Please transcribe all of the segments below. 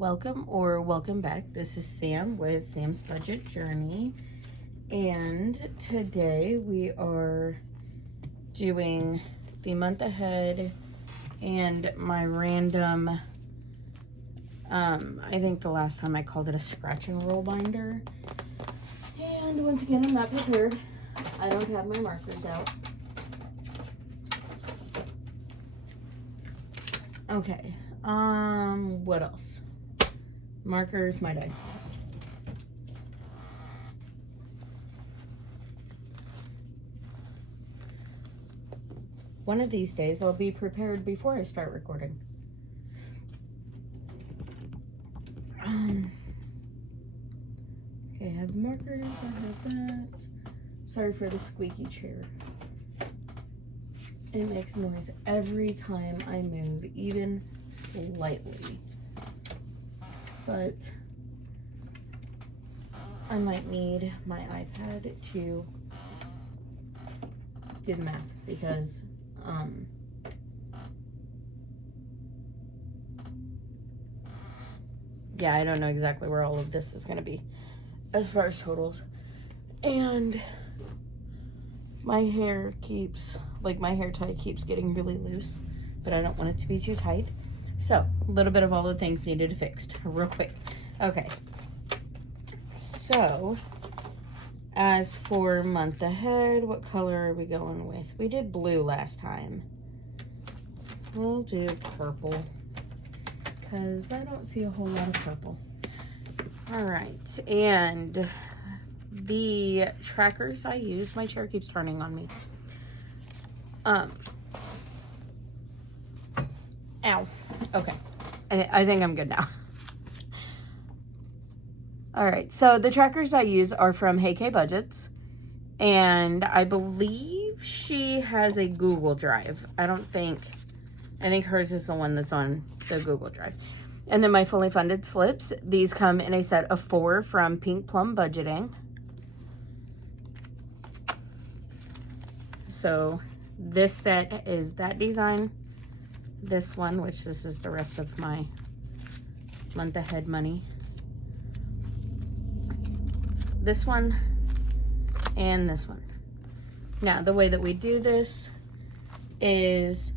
Welcome back. This is Sam with Sam's Budget Journey, and today we are doing the month ahead and my random, I think the last time I called it a scratch and roll binder. And once again, I'm not prepared. I don't have my markers out. Okay, what else? Markers, my dice. One of these days I'll be prepared before I start recording. Okay, I have markers, I have that. Sorry for the squeaky chair. It makes noise every time I move, even slightly. But I might need my iPad to do the math because yeah, I don't know exactly where all of this is going to be as far as totals. And my hair keeps, my hair tie keeps getting really loose, but I don't want it to be too tight. So, a little bit of all the things needed fixed real quick. Okay. So, as for month ahead, what color are we going with? We did blue last time. We'll do purple, because I don't see a whole lot of purple. All right, and the trackers I use, my chair keeps turning on me. Ow. Okay. I think I'm good now. All right. So the trackers I use are from Hey K Budgets. And I believe she has a Google Drive. I think hers is the one that's on the Google Drive. And then my fully funded slips. These come in a set of 4 from Pink Plum Budgeting. So this set is that design. This one, which this is the rest of my month ahead money. This one and this one. Now, the way that we do this is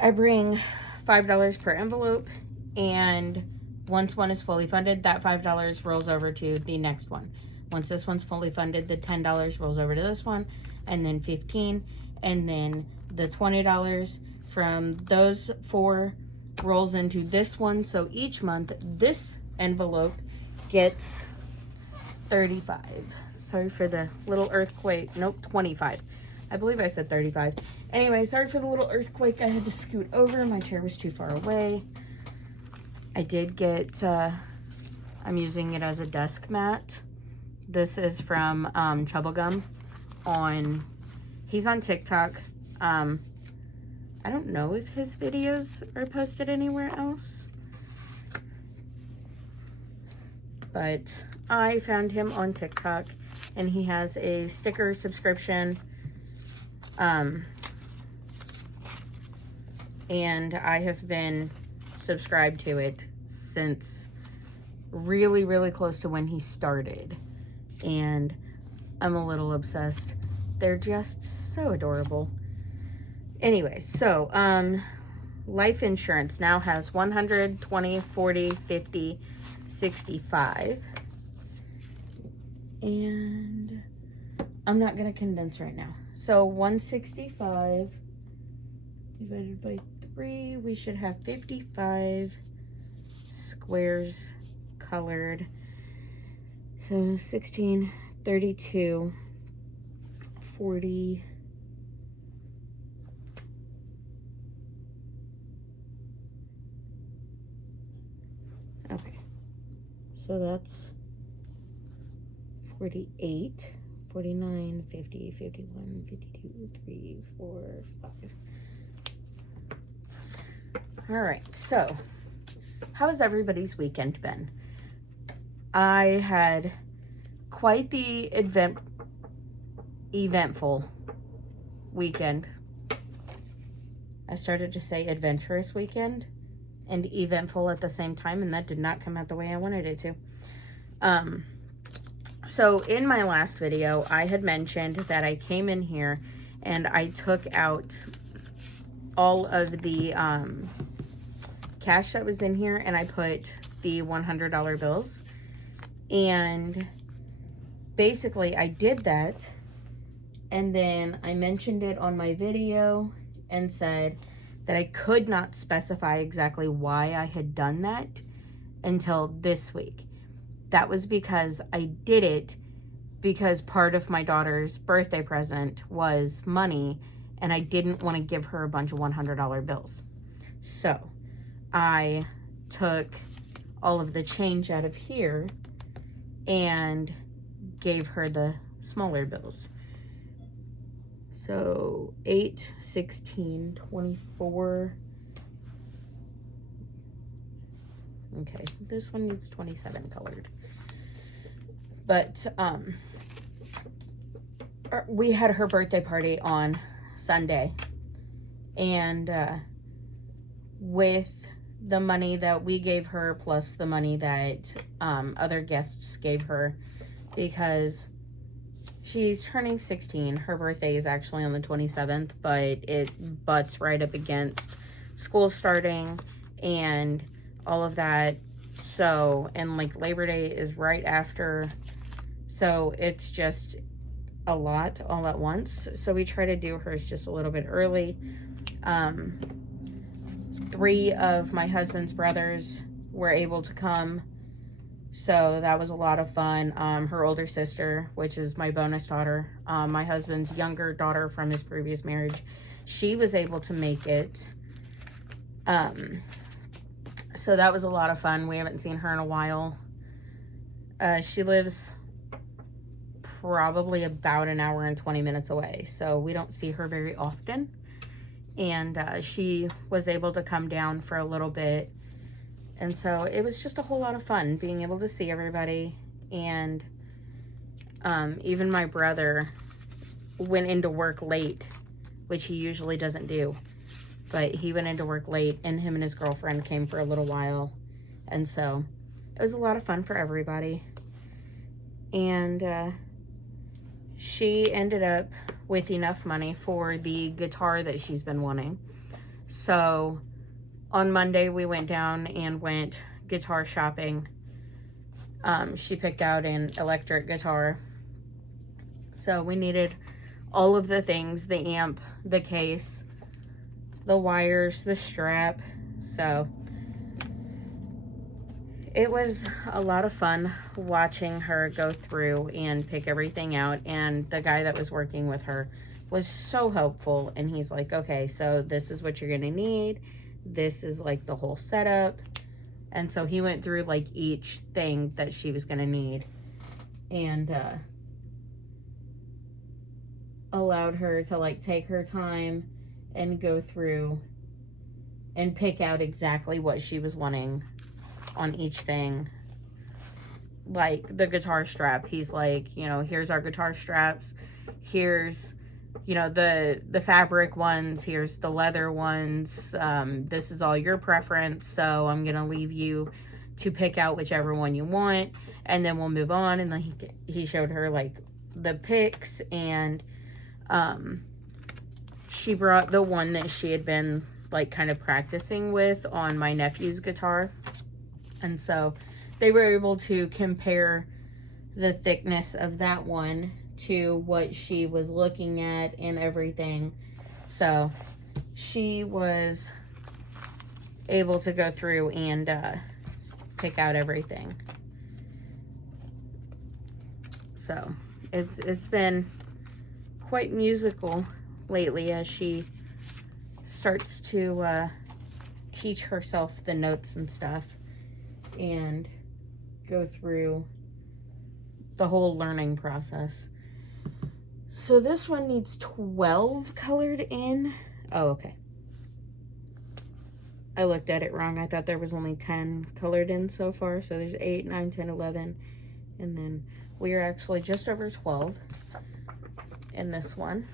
I bring $5 per envelope, and once one is fully funded, that $5 rolls over to the next one. Once this one's fully funded, the $10 rolls over to this one, and then $15, and then the $20 from those 4 rolls into this one. So each month, this envelope gets 35. Sorry for the little earthquake. Nope, 25. I believe I said 35. Anyway, sorry for the little earthquake. I had to scoot over. My chair was too far away. I did get, I'm using it as a desk mat. This is from Chubblegum. He's on TikTok. I don't know if his videos are posted anywhere else, but I found him on TikTok, and he has a sticker subscription, and I have been subscribed to it since really, really close to when he started, and I'm a little obsessed. They're just so adorable. Anyway, so life insurance now has 100, 20, 40, 50, 65. And I'm not going to condense right now. So 165 divided by 3, we should have 55 squares colored. So 16, 32, 40, okay, so that's 48, 49, 50, 51, 52, 3, 4, 5. All right, so how has everybody's weekend been? I had quite the eventful weekend. I started to say adventurous weekend, and eventful at the same time, and that did not come out the way I wanted it to. So in my last video, I had mentioned that I came in here and I took out all of the cash that was in here, and I put the $100 bills. And basically I did that, and then I mentioned it on my video and said that I could not specify exactly why I had done that until this week. That was because I did it because part of my daughter's birthday present was money, and I didn't want to give her a bunch of $100 bills. So I took all of the change out of here and gave her the smaller bills. So 8, 16, 24. Okay, this one needs 27 colored. But we had her birthday party on Sunday, and with the money that we gave her plus the money that other guests gave her, because she's turning 16. Her birthday is actually on the 27th, but it butts right up against school starting and all of that. So, and like Labor Day is right after. So it's just a lot all at once. So we try to do hers just a little bit early. 3 of my husband's brothers were able to come. So that was a lot of fun. Her older sister, which is my bonus daughter, my husband's younger daughter from his previous marriage, she was able to make it. So that was a lot of fun. We haven't seen her in a while. She lives probably about an hour and 20 minutes away, so we don't see her very often. And she was able to come down for a little bit. And so it was just a whole lot of fun being able to see everybody. And even my brother went into work late, which he usually doesn't do. But he went into work late, and him and his girlfriend came for a little while. And so it was a lot of fun for everybody. And she ended up with enough money for the guitar that she's been wanting. So on Monday, we went down and went guitar shopping. She picked out an electric guitar. So we needed all of the things, the amp, the case, the wires, the strap. So it was a lot of fun watching her go through and pick everything out. And the guy that was working with her was so helpful. And he's like, okay, so this is what you're going to need. This is like the whole setup. And so he went through like each thing that she was going to need. And allowed her to like take her time and go through and pick out exactly what she was wanting on each thing. Like the guitar strap, he's like, you know, here's our guitar straps, here's, you know, the fabric ones, here's the leather ones, this is all your preference, so I'm gonna leave you to pick out whichever one you want, and then we'll move on. And then he showed her like the picks, and she brought the one that she had been like kind of practicing with on my nephew's guitar. And so they were able to compare the thickness of that one to what she was looking at and everything. So she was able to go through and pick out everything. So it's been quite musical lately as she starts to teach herself the notes and stuff and go through the whole learning process. So this one needs 12 colored in. Oh, okay. I looked at it wrong. I thought there was only 10 colored in so far. So there's 8, 9, 10, 11. And then we are actually just over 12 in this one.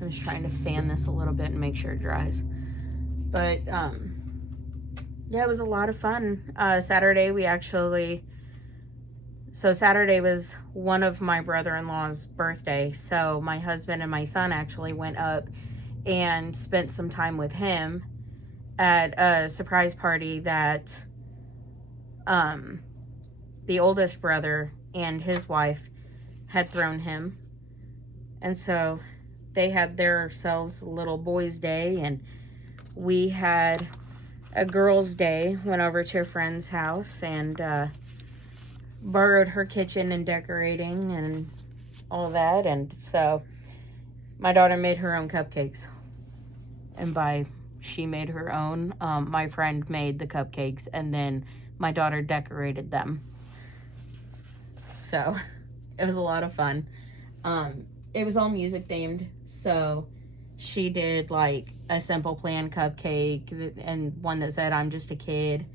I was trying to fan this a little bit and make sure it dries. But, yeah, it was a lot of fun. Saturday, Saturday was one of my brother-in-law's birthday. So my husband and my son actually went up and spent some time with him at a surprise party that the oldest brother and his wife had thrown him. And so they had themselves a little boys' day, and we had a girls' day. Went over to a friend's house and borrowed her kitchen and decorating and all that. And so my daughter made her own cupcakes. And by she made her own, my friend made the cupcakes, and then my daughter decorated them. So it was a lot of fun. It was all music themed. So she did like a Simple Plan cupcake and one that said, "I'm just a kid."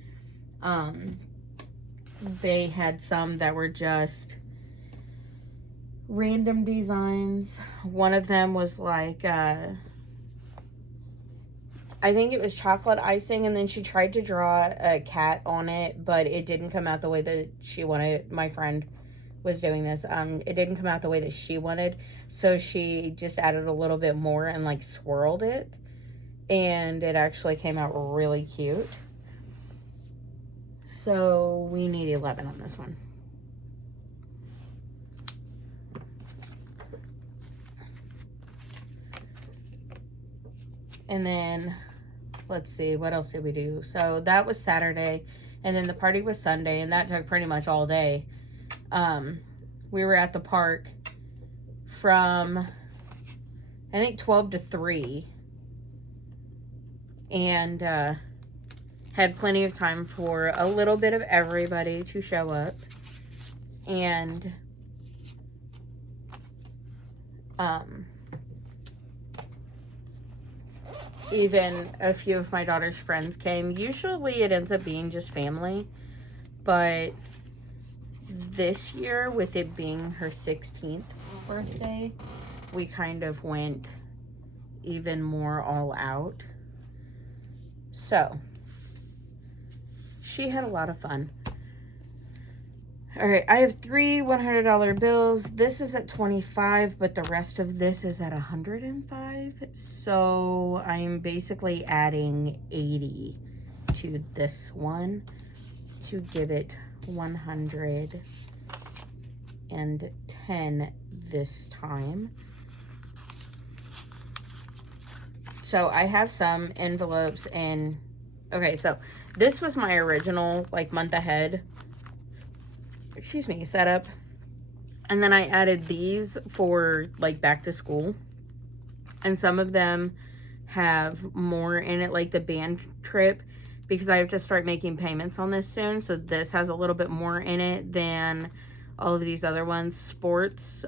They had some that were just random designs. One of them was like, I think it was chocolate icing, and then she tried to draw a cat on it, but it didn't come out the way that she wanted. My friend was doing this. It didn't come out the way that she wanted, so she just added a little bit more and like swirled it, and it actually came out really cute. So we need 11 on this one. And then let's see, what else did we do? So that was Saturday, and then the party was Sunday, and that took pretty much all day. We were at the park from, I think, 12 to 3, and had plenty of time for a little bit of everybody to show up. And even a few of my daughter's friends came. Usually it ends up being just family, but this year, with it being her 16th birthday, we kind of went even more all out. So she had a lot of fun. All right, I have 3 $100 bills. This is at 25, but the rest of this is at 105. So I'm basically adding 80 to this one to give it 110 this time. So I have some envelopes in. Okay, so this was my original like month ahead, setup. And then I added these for like back to school. And some of them have more in it, like the band trip, because I have to start making payments on this soon. So this has a little bit more in it than all of these other ones. Sports,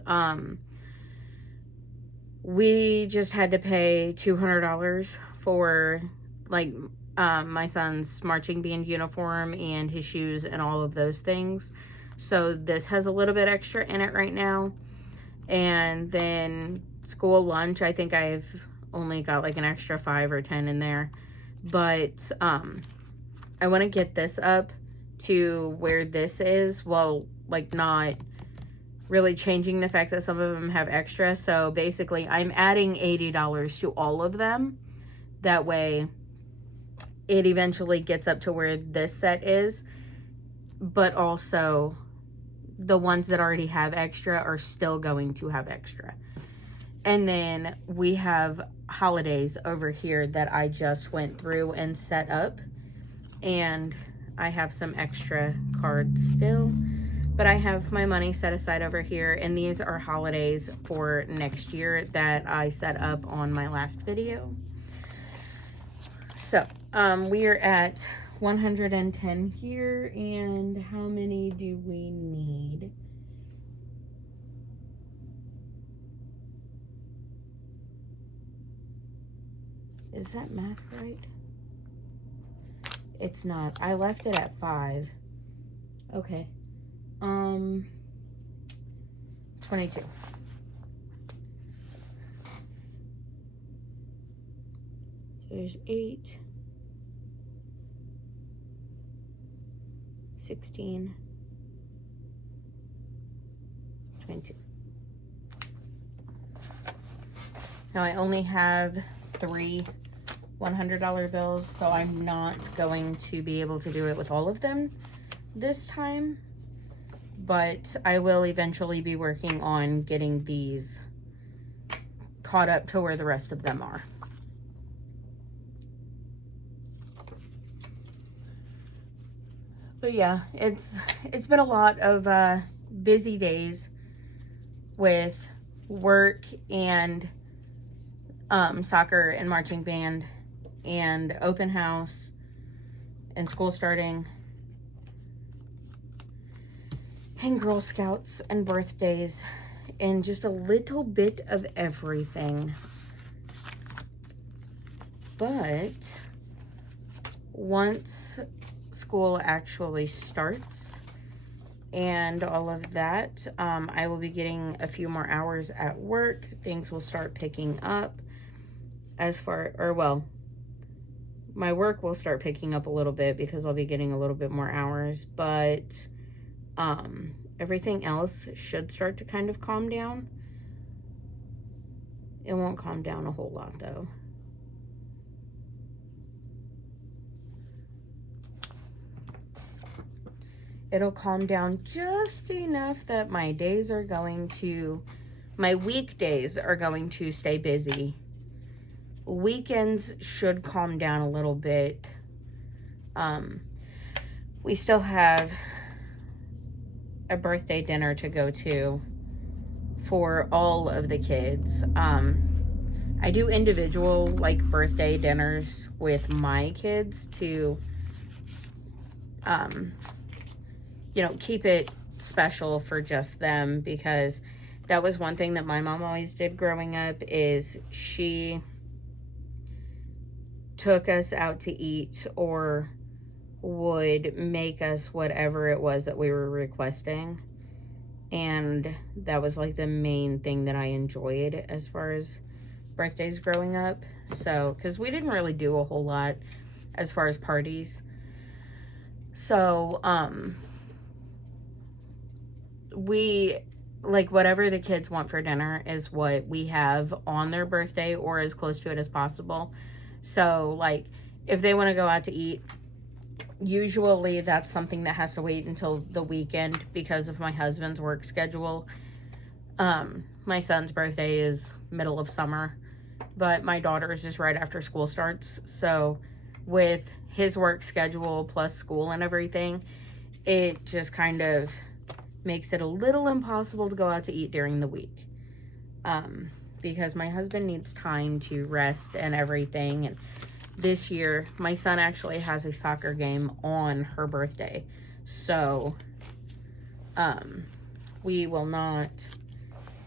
we just had to pay $200 for like my son's marching band uniform and his shoes and all of those things. So this has a little bit extra in it right now. And then school lunch, I think I've only got like an extra 5 or 10 in there. But I want to get this up to where this is, well, like not really changing the fact that some of them have extra. So basically I'm adding $80 to all of them. That way it eventually gets up to where this set is, but also the ones that already have extra are still going to have extra. And then we have holidays over here that I just went through and set up, and I have some extra cards still, but I have my money set aside over here, and these are holidays for next year that I set up on my last video. So we are at 110 here, and how many do we need? Is that math right? It's not. I left it at 5. Okay. 22. there's 8, 16, 22. Now I only have 3 $100 bills, so I'm not going to be able to do it with all of them this time, but I will eventually be working on getting these caught up to where the rest of them are. But yeah, it's been a lot of busy days with work and soccer and marching band and open house and school starting and Girl Scouts and birthdays and just a little bit of everything. But once school actually starts and all of that, I will be getting a few more hours at work. Things will start picking up my work will start picking up a little bit because I'll be getting a little bit more hours, but everything else should start to kind of calm down. It won't calm down a whole lot though. It'll calm down just enough that my weekdays are going to stay busy. Weekends should calm down a little bit. We still have a birthday dinner to go to for all of the kids. I do individual birthday dinners with my kids to keep it special for just them, because that was one thing that my mom always did growing up, is she took us out to eat or would make us whatever it was that we were requesting. And that was the main thing that I enjoyed as far as birthdays growing up. So, because we didn't really do a whole lot as far as parties. So, we, whatever the kids want for dinner is what we have on their birthday or as close to it as possible. So, if they want to go out to eat, usually that's something that has to wait until the weekend because of my husband's work schedule. My son's birthday is middle of summer, but my daughter's is right after school starts. So, with his work schedule plus school and everything, it just kind of makes it a little impossible to go out to eat during the week. Because my husband needs time to rest and everything. And this year, my son actually has a soccer game on her birthday. So, we will not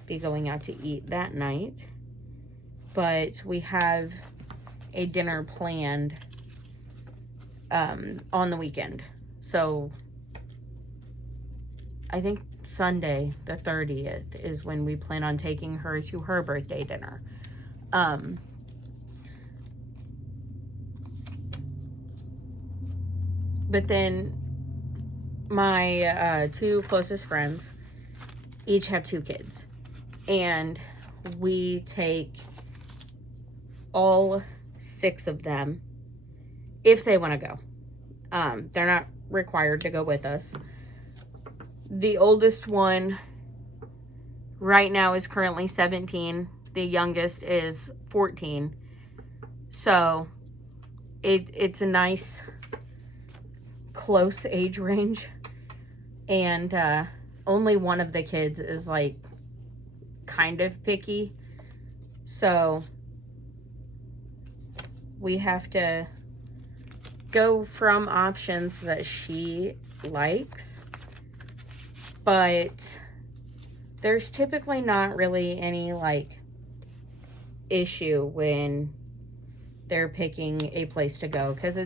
be going out to eat that night. But we have a dinner planned on the weekend. So, I think Sunday, the 30th, is when we plan on taking her to her birthday dinner. But then my 2 closest friends each have 2 kids. And we take all 6 of them if they want to go. They're not required to go with us. The oldest one right now is currently 17. The youngest is 14. So it's a nice close age range. And only one of the kids is kind of picky. So we have to go from options that she likes. But there's typically not really any issue when they're picking a place to go, because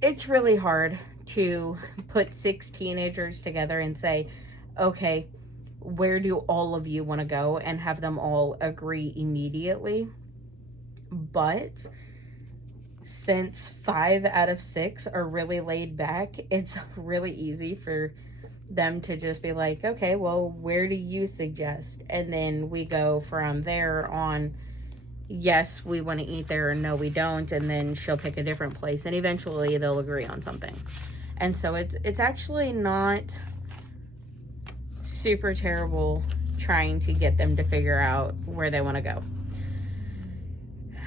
it's really hard to put 6 teenagers together and say, okay, where do all of you want to go, and have them all agree immediately. But since 5 out of 6 are really laid back, it's really easy for them to just be like, okay, well, where do you suggest? And then we go from there on, yes, we want to eat there, or no, we don't. And then she'll pick a different place, and eventually they'll agree on something. And so it's actually not super terrible trying to get them to figure out where they want to go.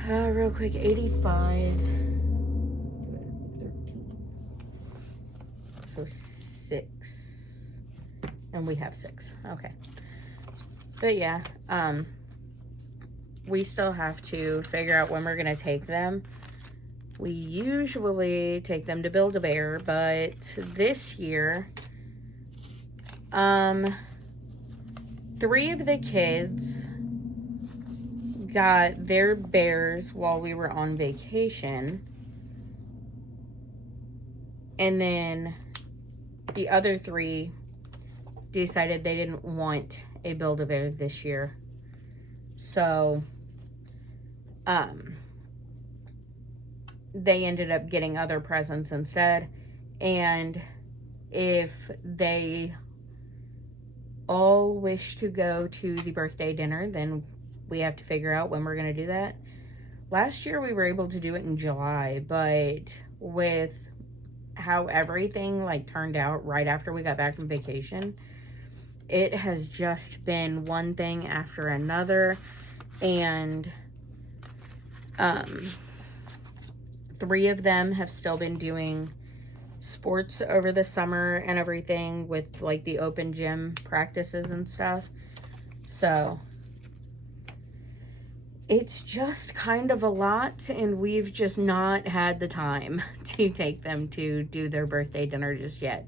Real quick, 85. So 6. And we have 6. Okay. But yeah, we still have to figure out when we're going to take them. We usually take them to Build-A-Bear, but this year, 3 of the kids got their bears while we were on vacation. And then the other 3 decided they didn't want a Build-A-Bear this year. So, they ended up getting other presents instead. And if they all wish to go to the birthday dinner, then we have to figure out when we're going to do that. Last year we were able to do it in July, but with how everything like turned out right after we got back from vacation, it has just been one thing after another. And 3 of them have still been doing sports over the summer and everything with like the open gym practices and stuff. So it's just kind of a lot, and we've just not had the time to take them to do their birthday dinner just yet.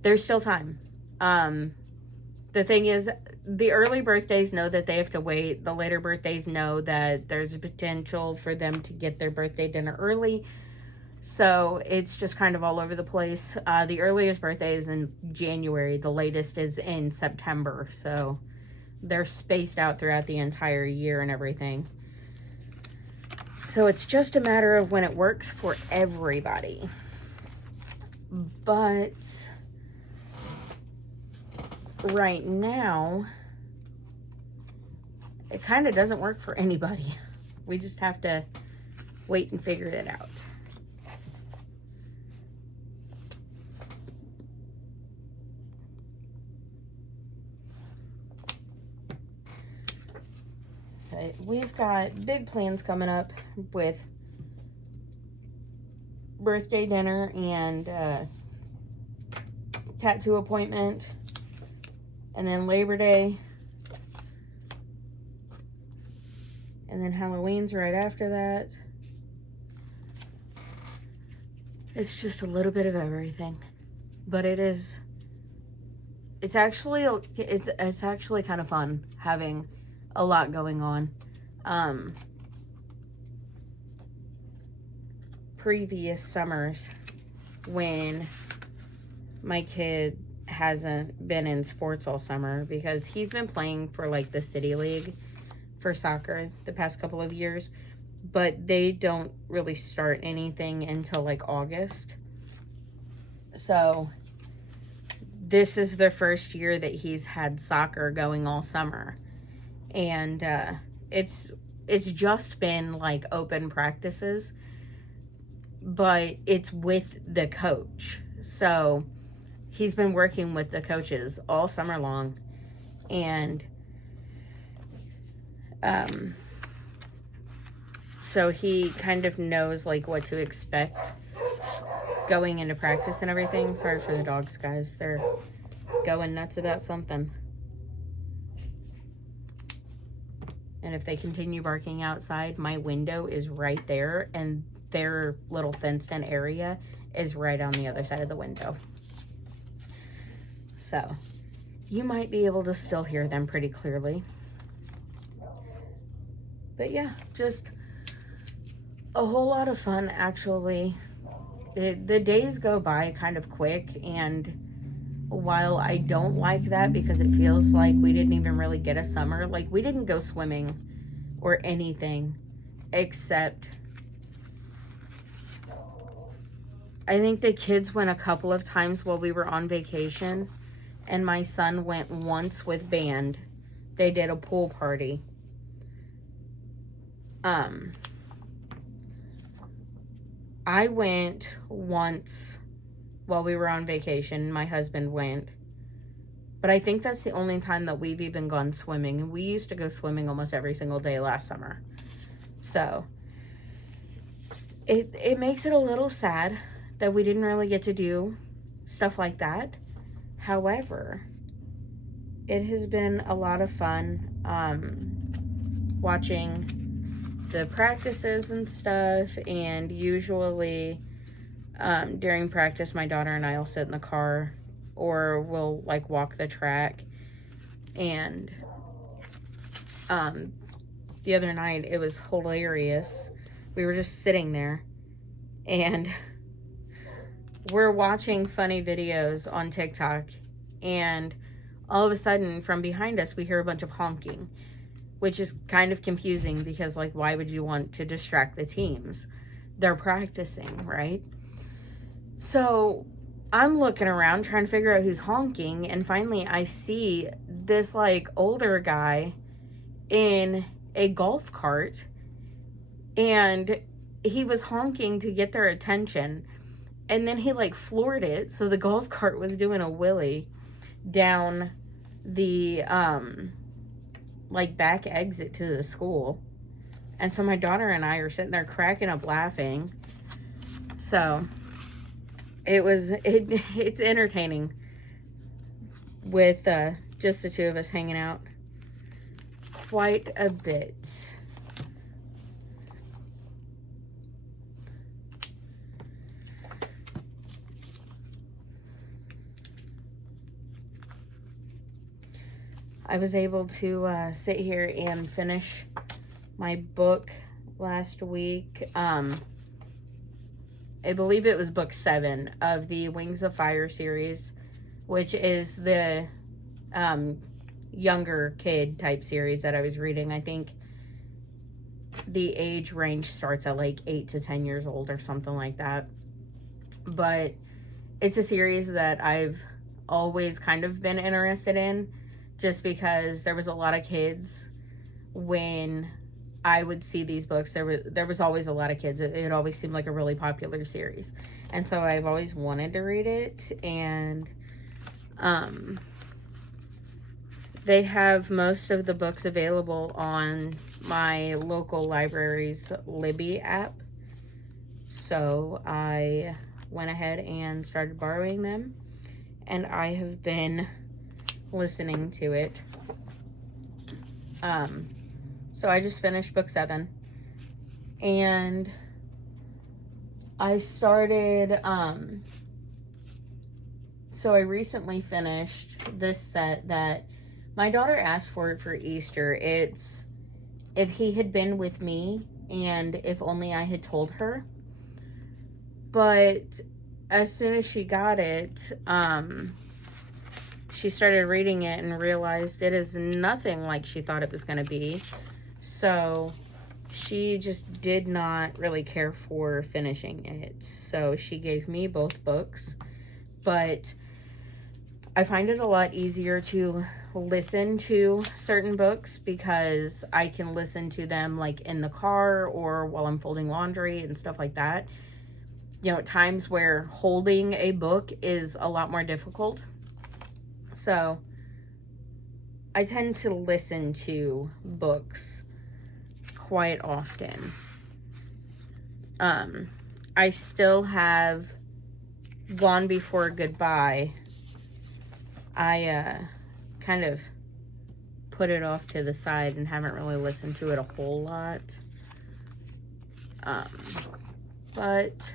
There's still time. The thing is, the early birthdays know that they have to wait. The later birthdays know that there's a potential for them to get their birthday dinner early. So it's just kind of all over the place. The earliest birthday is in January. The latest is in September. So they're spaced out throughout the entire year and everything. So it's just a matter of when it works for everybody. But right now, it kind of doesn't work for anybody. We just have to wait and figure it out. But we've got big plans coming up with birthday dinner and tattoo appointment, and then Labor Day, and then Halloween's right after that. It's just a little bit of everything, but it's actually kind of fun having a lot going on. Previous summers, when my kid hasn't been in sports all summer, because he's been playing for like the city league for soccer the past couple of years, but they don't really start anything until like August. So this is the first year that he's had soccer going all summer. And it's just been like open practices, but it's with the coach. So he's been working with the coaches all summer long, and so he kind of knows like what to expect going into practice and everything. Sorry for the dogs, guys. They're going nuts about something. And if they continue barking outside, my window is right there, and their little fenced-in area is right on the other side of the window. So you might be able to still hear them pretty clearly. But yeah, just a whole lot of fun, actually. The days go by kind of quick, and while I don't like that because it feels like we didn't even really get a summer, like we didn't go swimming or anything except I think the kids went a couple of times while we were on vacation, and my son went once with band. They did a pool party. I went once while we were on vacation. My husband went. But I think that's the only time that we've even gone swimming. We used to go swimming almost every single day last summer. So it makes it a little sad that we didn't really get to do stuff like that. However, it has been a lot of fun watching the practices and stuff. And usually during practice, my daughter and I will sit in the car, or we'll like walk the track. And the other night it was hilarious. We were just sitting there and we're watching funny videos on TikTok, and all of a sudden from behind us we hear a bunch of honking, which is kind of confusing because, like, why would you want to distract the teams? They're practicing, right? So I'm looking around trying to figure out who's honking, and finally I see this like older guy in a golf cart, and he was honking to get their attention, and then he like floored it, so the golf cart was doing a wheelie down the like back exit to the school. And so my daughter and I are sitting there cracking up laughing. So it's entertaining with just the two of us hanging out quite a bit. I was able to sit here and finish my book last week. I believe it was book 7 of the Wings of Fire series, which is the younger kid type series that I was reading. I think the age range starts at like 8 to 10 years old or something like that. But it's a series that I've always kind of been interested in, just because there was a lot of kids when I would see these books. There was always a lot of kids. It always seemed like a really popular series. And so I've always wanted to read it. And they have most of the books available on my local library's Libby app. So I went ahead and started borrowing them. And I have been listening to it. So I just finished book 7, and I started so I recently finished this set that my daughter asked for it for Easter. It's If He Had Been With Me and If Only I Had Told Her. But as soon as she got it, she started reading it and realized it is nothing like she thought it was going to be. So she just did not really care for finishing it. So she gave me both books. But I find it a lot easier to listen to certain books because I can listen to them like in the car or while I'm folding laundry and stuff like that. You know, at times where holding a book is a lot more difficult. So I tend to listen to books quite often. I still have Gone Before Goodbye. I kind of put it off to the side and haven't really listened to it a whole lot. But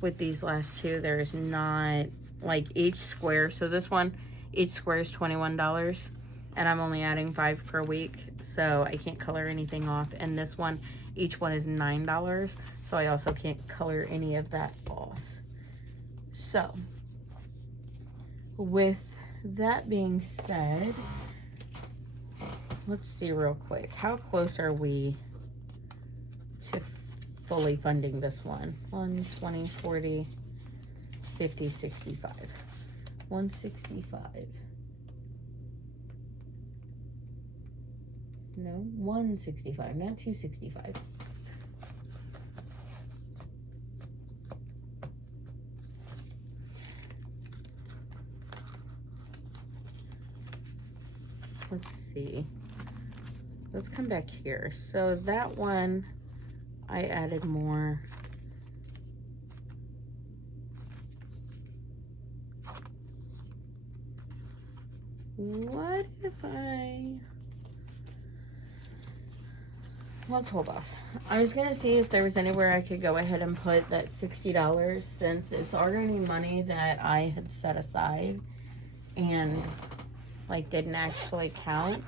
with these last two, there's not like each square. So this one, each square is $21, and I'm only adding 5 per week, so I can't color anything off. And this one, each one is $9, so I also can't color any of that off. So with that being said, let's see real quick, how close are we to fully funding this one. 1, 20, 40, 50, 65. 165. No, 165, not 265. Let's see. Let's come back here. So that one, I added more. What if let's hold off. I was gonna see if there was anywhere I could go ahead and put that $60 since it's already money that I had set aside and like didn't actually count.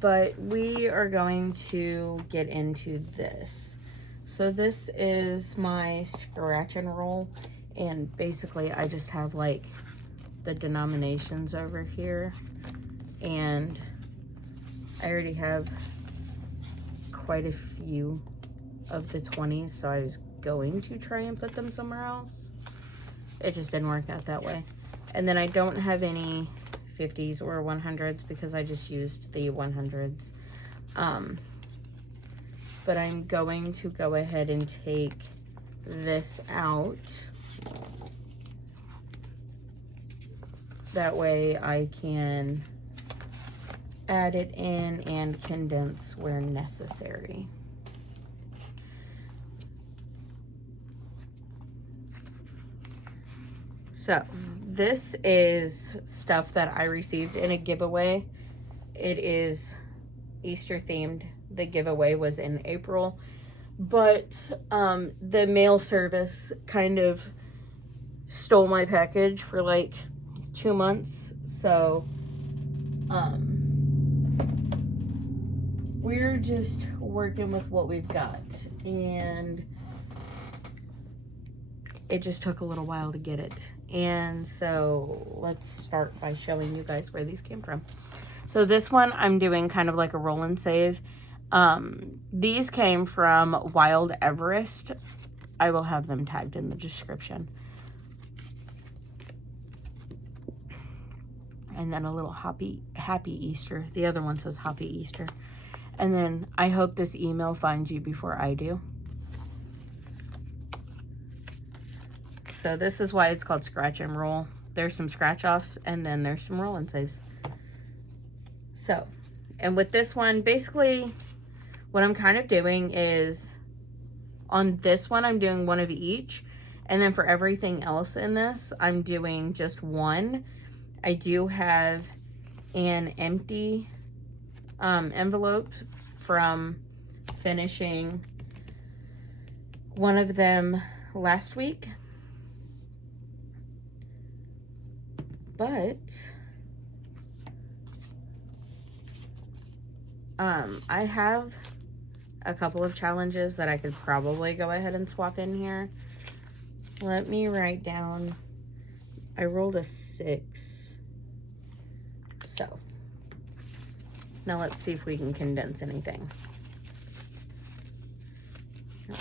But we are going to get into this. So this is my scratch and roll, and basically I just have like the denominations over here, and I already have quite a few of the 20s, so I was going to try and put them somewhere else. It just didn't work out that way. And then I don't have any 50s or 100s because I just used the 100s. But I'm going to go ahead and take this out. That way I can add it in and condense where necessary. So this is stuff that I received in a giveaway. It is Easter themed. The giveaway was in April, but the mail service kind of stole my package for like 2 months. So we're just working with what we've got, and it just took a little while to get it. And so let's start by showing you guys where these came from. So this one I'm doing kind of like a roll and save. These came from Wild Everest. I will have them tagged in the description. And then a little happy Easter. The other one says Happy Easter. And then I hope this email finds you before I do. So this is why it's called Scratch and Roll. There's some scratch offs and then there's some roll and saves. So, and with this one, basically what I'm kind of doing is on this one, I'm doing one of each. And then for everything else in this, I'm doing just one. I do have an empty envelope from finishing one of them last week. But I have a couple of challenges that I could probably go ahead and swap in here. Let me write down. I rolled a 6. So now let's see if we can condense anything.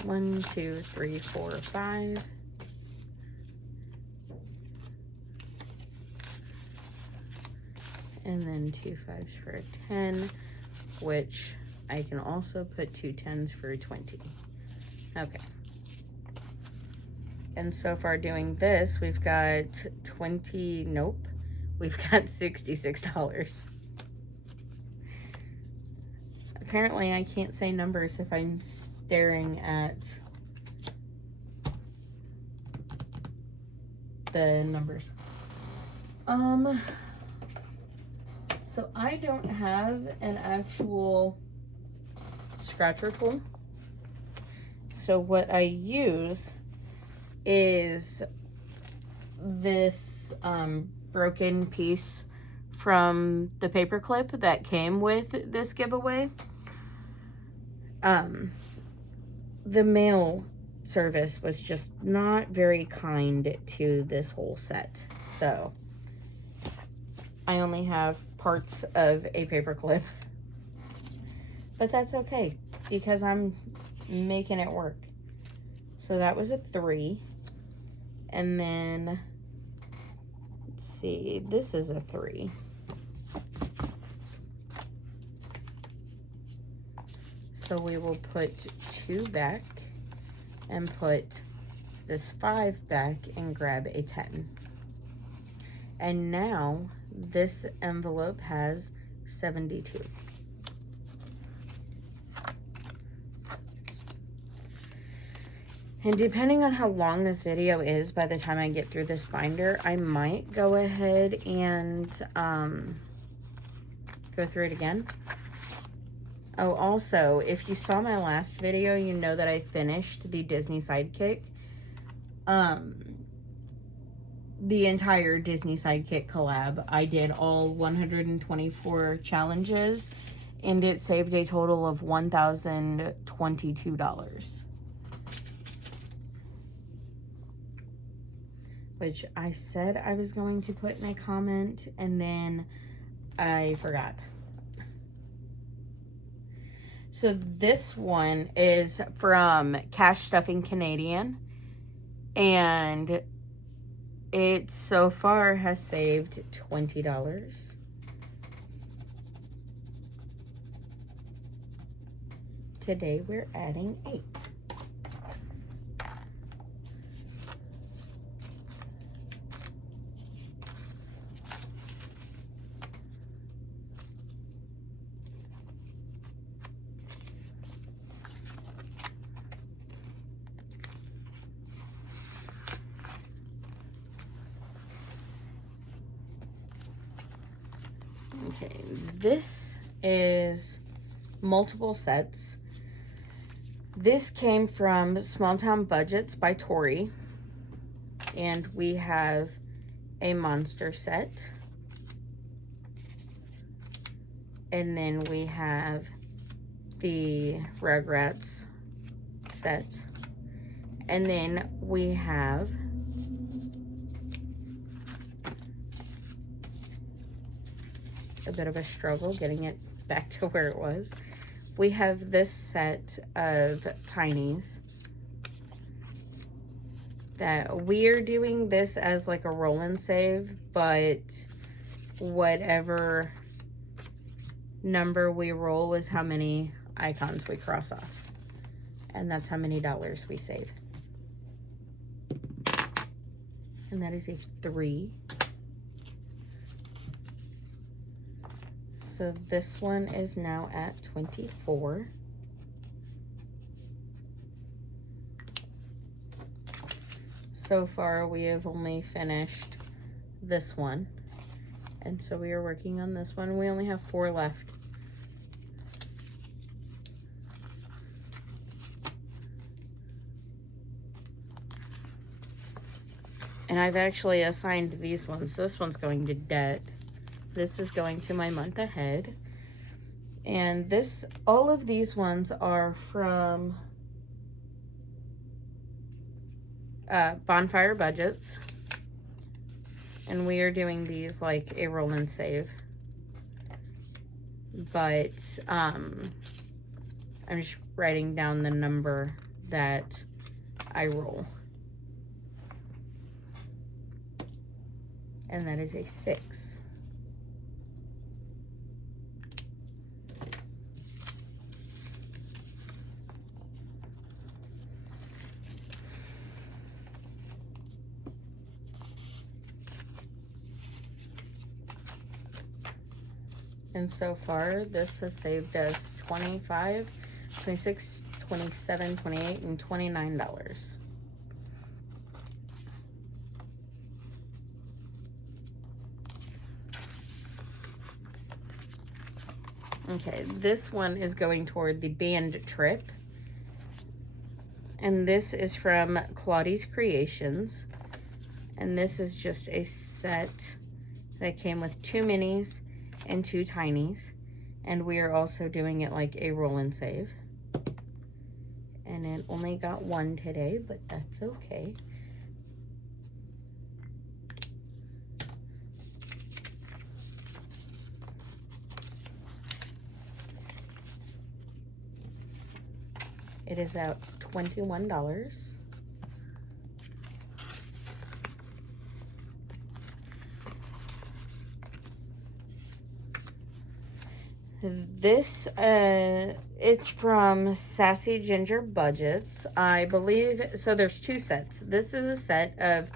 1, 2, 3, 4, 5. And then 2 5s for a 10, which I can also put 2 10s for a 20. Okay. And so far doing this, we've got 20, nope, we've got $66. Apparently I can't say numbers if I'm staring at the numbers. So I don't have an actual scratcher tool. So what I use is this broken piece from the paper clip that came with this giveaway. The mail service was just not very kind to this whole set. So I only have parts of a paper clip, but that's okay. because I'm making it work. So that was a 3. And then, let's see, this is a 3. So we will put 2 back and put this 5 back and grab a 10. And now this envelope has 72. And depending on how long this video is, by the time I get through this binder, I might go ahead and go through it again. Oh, also, if you saw my last video, you know that I finished the Disney Sidekick. The entire Disney Sidekick collab. I did all 124 challenges, and it saved a total of $1,022. Which I said I was going to put in a comment, and then I forgot. So this one is from Cash Stuffing Canadian, and it so far has saved $20. Today we're adding 8. Okay, this is multiple sets. This came from Small Town Budgets by Tori, and we have a monster set, and then we have the Rugrats set, and then we have a bit of a struggle getting it back to where it was. We have this set of Tinies that we are doing this as like a roll and save, but whatever number we roll is how many icons we cross off, and that's how many dollars we save. And that is a 3. So this one is now at 24. So far we have only finished this one, and so we are working on this one. We only have 4 left. And I've actually assigned these ones. This one's going to debt. This is going to my month ahead. And this, all of these ones are from Bonfire Budgets. And we are doing these like a roll and save. But I'm just writing down the number that I roll. And that is a 6. And so far, this has saved us $25, $26, $27, $28, and $29. Okay, this one is going toward the band trip. And this is from Claudie's Creations. And this is just a set that came with 2 minis and 2 tinies. And we are also doing it like a roll and save. And it only got 1 today, but that's okay. It is at $21. This, it's from Sassy Ginger Budgets. I believe, so there's 2 sets. This is a set of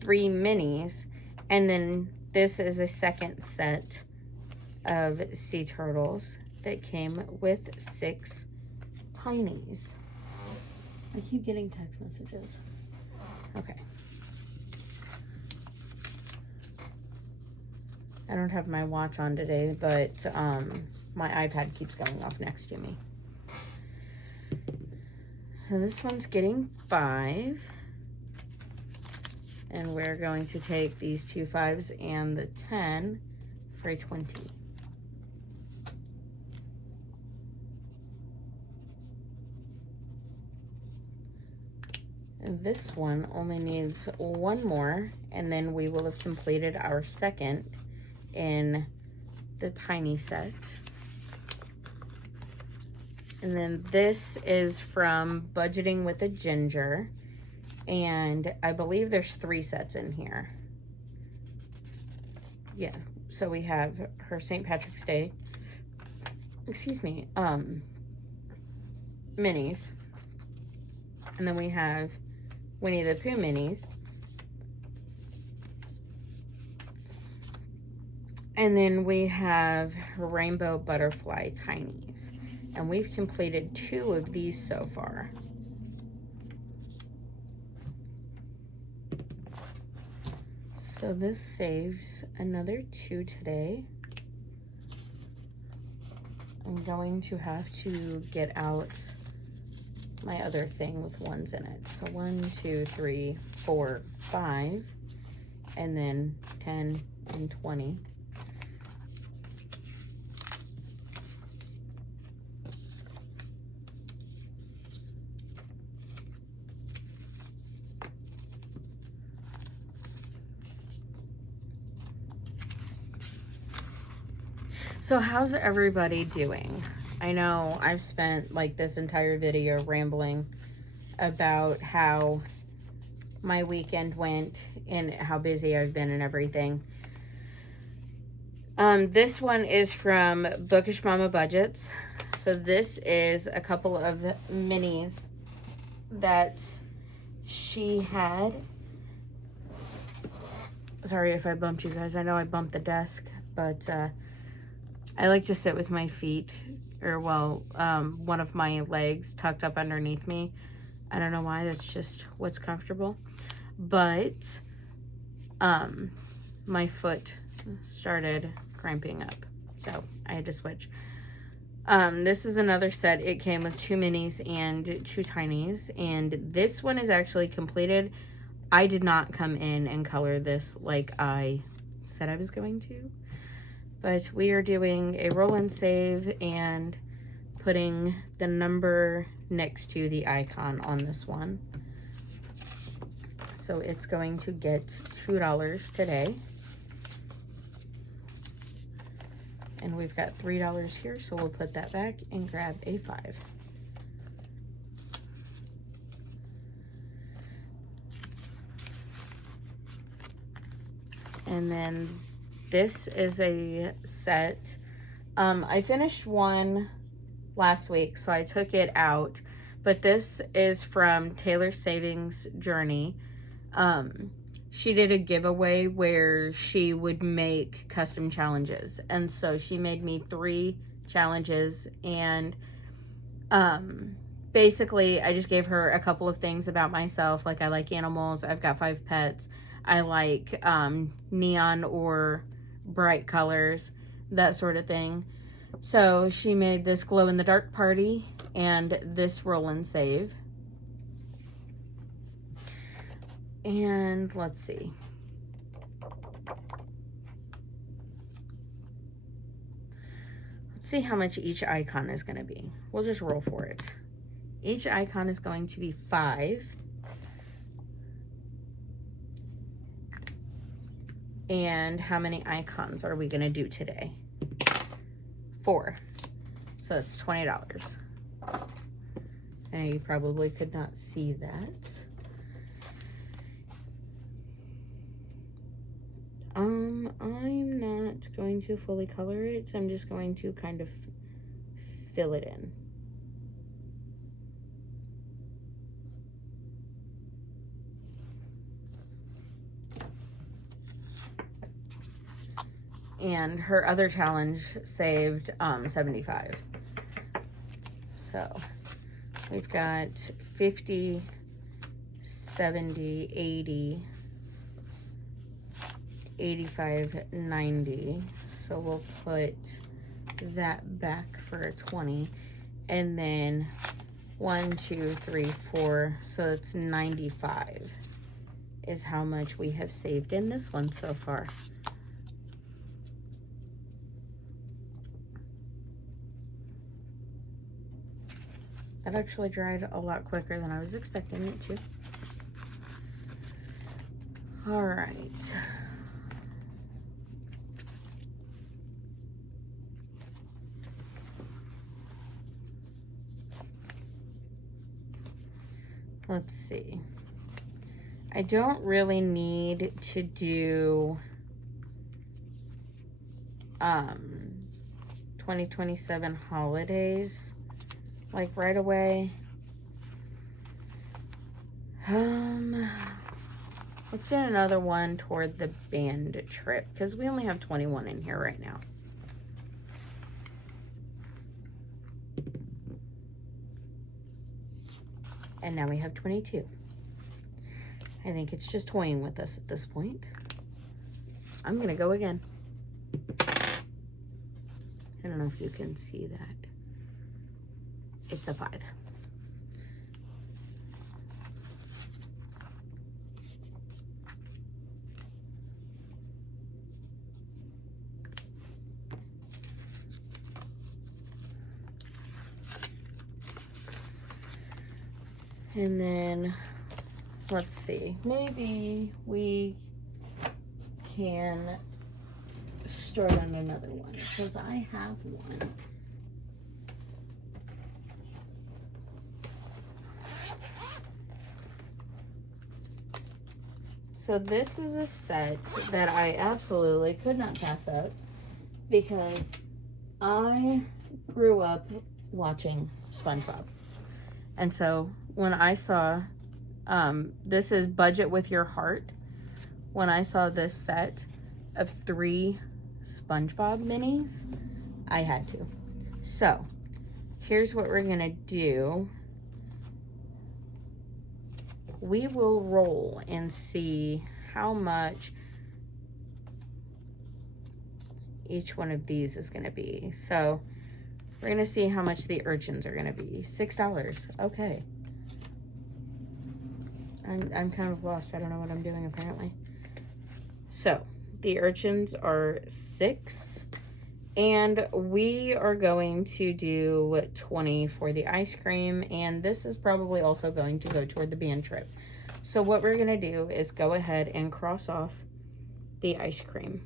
3 minis, and then this is a second set of sea turtles that came with 6 tinies. I keep getting text messages. Okay. I don't have my watch on today, but my iPad keeps going off next to me. So this one's getting 5. And we're going to take these 2 5s and the 10 for a 20. And this one only needs 1 more, and then we will have completed our second in the tiny set. And then this is from Budgeting with a Ginger, and I believe there's 3 sets in here. Yeah, so we have her St. Patrick's Day, excuse me, minis, and then we have Winnie the Pooh minis. And then we have Rainbow Butterfly Tinies. And we've completed 2 of these so far. So this saves another 2 today. I'm going to have to get out my other thing with 1s in it. So 1, 2, 3, 4, 5, and then 10 and 20. So how's everybody doing? I know I've spent like this entire video rambling about how my weekend went and how busy I've been and everything. This one is from Bookish Mama Budgets. So this is a couple of minis that she had. Sorry if I bumped you guys. I know I bumped the desk, but I like to sit with my feet, or well, one of my legs tucked up underneath me. I don't know why, that's just what's comfortable. But my foot started cramping up, so I had to switch. This is another set. It came with 2 minis and 2 tinies, and this one is actually completed. I did not come in and color this like I said I was going to. But we are doing a roll and save and putting the number next to the icon on this one. So it's going to get $2 today. And we've got $3 here, so we'll put that back and grab a 5. And then this is a set. I finished one last week, so I took it out. But this is from Taylor's Savings Journey. She did a giveaway where she would make custom challenges. And so she made me 3 challenges. And basically, I just gave her a couple of things about myself. Like, I like animals. I've got 5 pets. I like neon or bright colors, that sort of thing. So she made this glow in the dark party and this roll and save. And let's see. Let's see how much each icon is going to be. We'll just roll for it. Each icon is going to be 5. And how many icons are we going to do today? 4. So it's $20. I know you probably could not see that. I'm not going to fully color it. I'm just going to kind of fill it in. And her other challenge saved 75. So we've got 50, 70, 80, 85, 90. So we'll put that back for a 20. And then 1, 2, 3, 4. So it's 95 is how much we have saved in this one so far. That actually dried a lot quicker than I was expecting it to. All right. Let's see. I don't really need to do 2027 holidays like right away. Let's do another one toward the band trip because we only have 21 in here right now. And now we have 22. I think it's just toying with us at this point. I'm gonna go again. I don't know if you can see that. It's a 5. And then, let's see, maybe we can start on another one because I have one. So this is a set that I absolutely could not pass up because I grew up watching SpongeBob. And so when I saw, this is Budget with Your Heart. When I saw this set of 3 SpongeBob minis, I had to. So here's what we're gonna do. We will roll and see how much each one of these is gonna be. So we're gonna see how much the urchins are gonna be. $6, okay. I'm kind of lost. I don't know what I'm doing apparently. So the urchins are 6 and we are going to do 20 for the ice cream, and this is probably also going to go toward the band trip. So what we're gonna do is go ahead and cross off the ice cream.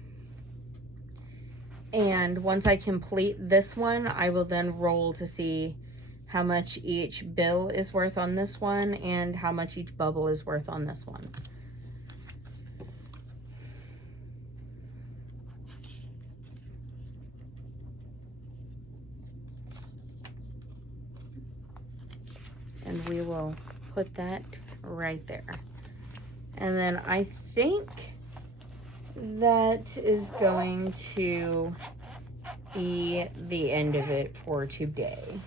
And once I complete this one, I will then roll to see how much each bill is worth on this one and how much each bubble is worth on this one. And we will put that right there. And then I think that is going to be the end of it for today.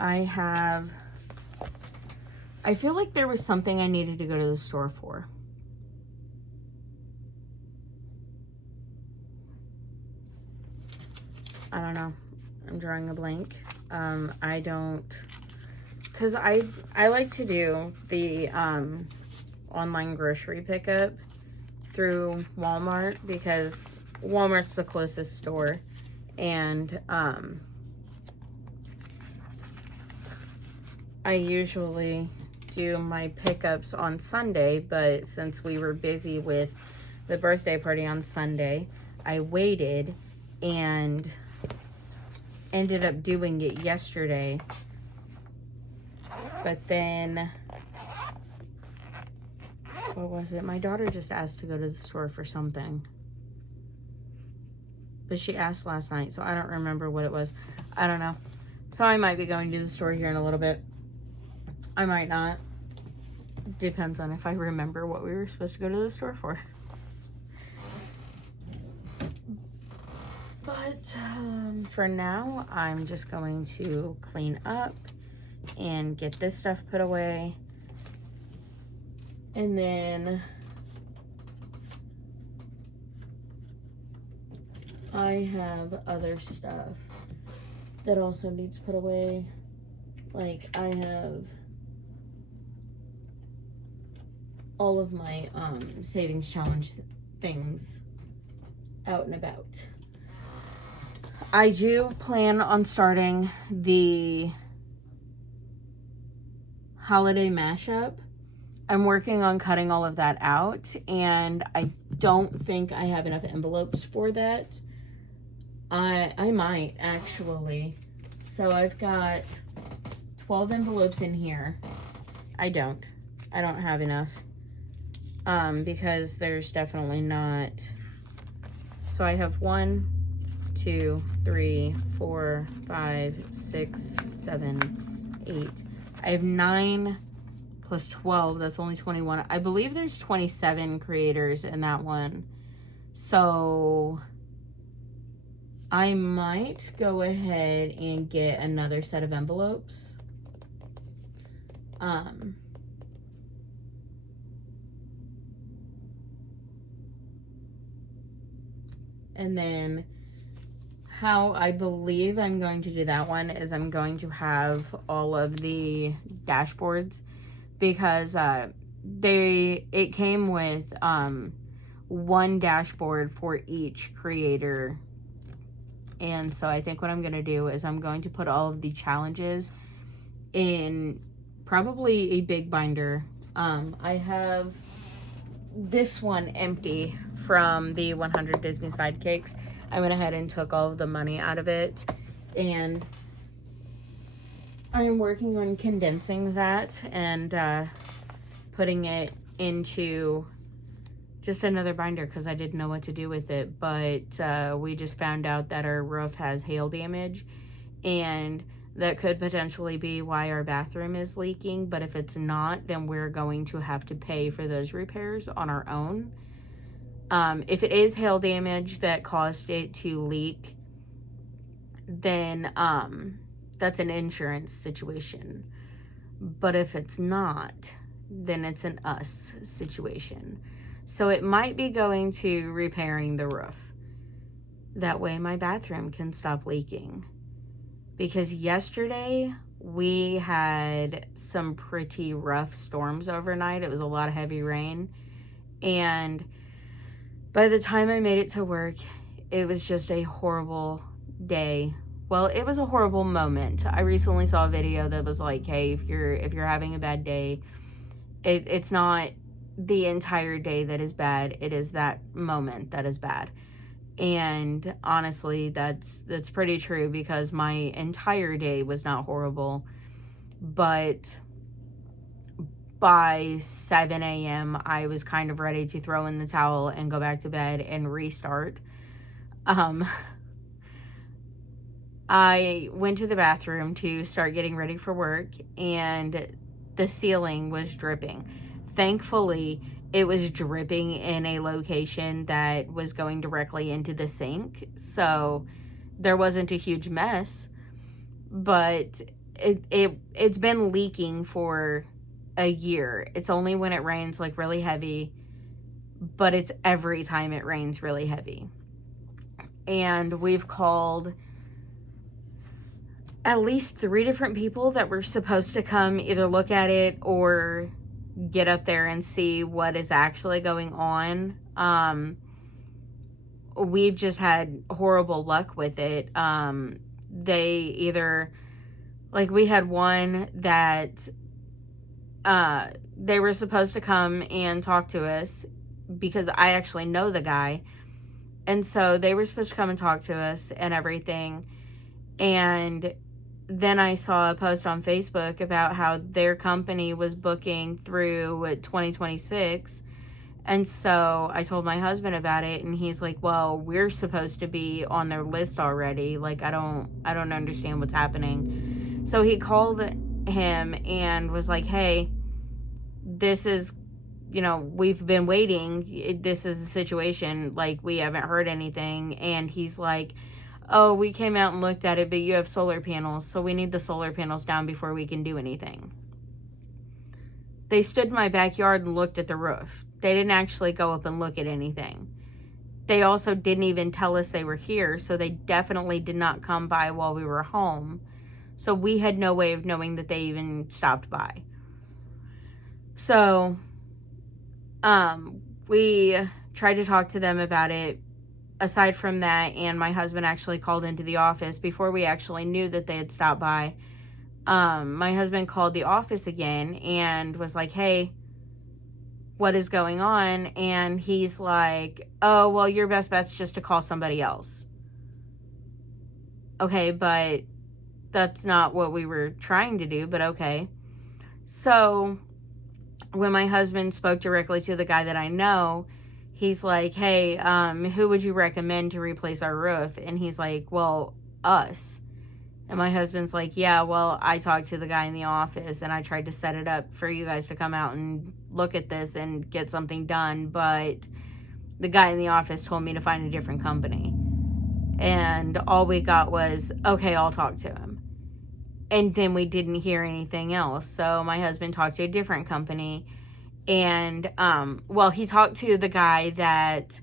I feel like there was something I needed to go to the store for. I don't know. I'm drawing a blank. I don't, because I like to do the online grocery pickup through Walmart because Walmart's the closest store, and I usually do my pickups on Sunday, but since we were busy with the birthday party on Sunday, I waited and ended up doing it yesterday. But then, what was it? My daughter just asked to go to the store for something. But she asked last night, so I don't remember what it was. I don't know. So I might be going to the store here in a little bit. I might not. Depends on if I remember what we were supposed to go to the store for. But for now, I'm just going to clean up and get this stuff put away. And then I have other stuff that also needs put away. Like, I have all of my savings challenge things out and about. I do plan on starting the holiday mashup. I'm working on cutting all of that out, and I don't think I have enough envelopes for that. I might, actually. So I've got 12 envelopes in here. I don't have enough. Because there's definitely not. So I have 1, 2, 3, 4, 5, 6, 7, 8. I have 9 plus 12. That's only 21. I believe there's 27 creators in that one. So I might go ahead and get another set of envelopes. And then how I believe I'm going to do that one is I'm going to have all of the dashboards, because it came with one dashboard for each creator. And so I think what I'm going to do is I'm going to put all of the challenges in probably a big binder. I have this one empty from the 100 Disney Sidekicks. I went ahead and took all of the money out of it, and I'm working on condensing that and putting it into just another binder, because I didn't know what to do with it. But we just found out that our roof has hail damage, and that could potentially be why our bathroom is leaking. But if it's not, then we're going to have to pay for those repairs on our own. If it is hail damage that caused it to leak, then that's an insurance situation. But if it's not, then it's an us situation. So it might be going to repairing the roof. That way my bathroom can stop leaking. Because yesterday we had some pretty rough storms overnight. It was a lot of heavy rain. And by the time I made it to work, it was just a horrible day. Well, it was a horrible moment. I recently saw a video that was like, hey, if you're having a bad day, it's not the entire day that is bad. It is that moment that is bad. And honestly, that's pretty true, because my entire day was not horrible. But by 7 a.m., I was kind of ready to throw in the towel and go back to bed and restart. I went to the bathroom to start getting ready for work, and the ceiling was dripping. Thankfully, it was dripping in a location that was going directly into the sink, so there wasn't a huge mess. But it's been leaking for a year. It's only when it rains like really heavy, but it's every time it rains really heavy. And we've called at least 3 different people that were supposed to come either look at it or get up there and see what is actually going on. We've just had horrible luck with it. They either, like, we had one that they were supposed to come and talk to us, because I actually know the guy, And so they were supposed to come and talk to us and everything. And then I saw a post on Facebook about how their company was booking through 2026. And so I told my husband about it, and he's like, well, we're supposed to be on their list already. Like, I don't understand what's happening. So he called him and was like, hey, this is, we've been waiting. This is the situation. Like, we haven't heard anything. And he's like, oh, we came out and looked at it, but you have solar panels, so we need the solar panels down before we can do anything. They stood in my backyard and looked at the roof. They didn't actually go up and look at anything. They also didn't even tell us they were here, so they definitely did not come by while we were home. So we had no way of knowing that they even stopped by. So, we tried to talk to them about it. Aside from that, and my husband actually called into the office before we actually knew that they had stopped by. My husband called the office again and was like, hey, what is going on? And he's like, oh, well, your best bet's just to call somebody else. Okay, but that's not what we were trying to do, but okay. So when my husband spoke directly to the guy that I know, he's like, hey, who would you recommend to replace our roof? And he's like, well, us. And my husband's like, yeah, well, I talked to the guy in the office and I tried to set it up for you guys to come out and look at this and get something done. But the guy in the office told me to find a different company. And all we got was, okay, I'll talk to him. And then we didn't hear anything else. So my husband talked to a different company. And, he talked to the guy that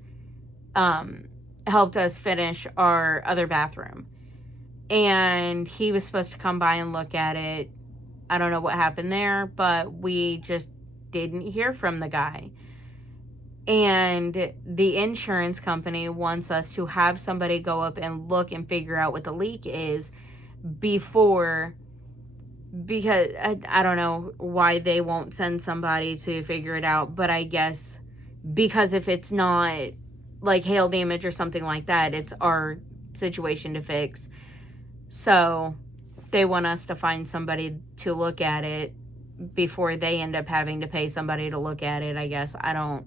helped us finish our other bathroom. And he was supposed to come by and look at it. I don't know what happened there, but we just didn't hear from the guy. And the insurance company wants us to have somebody go up and look and figure out what the leak is because I don't know why they won't send somebody to figure it out, but I guess because if it's not like hail damage or something like that, it's our situation to fix. So they want us to find somebody to look at it before they end up having to pay somebody to look at it, I guess. I don't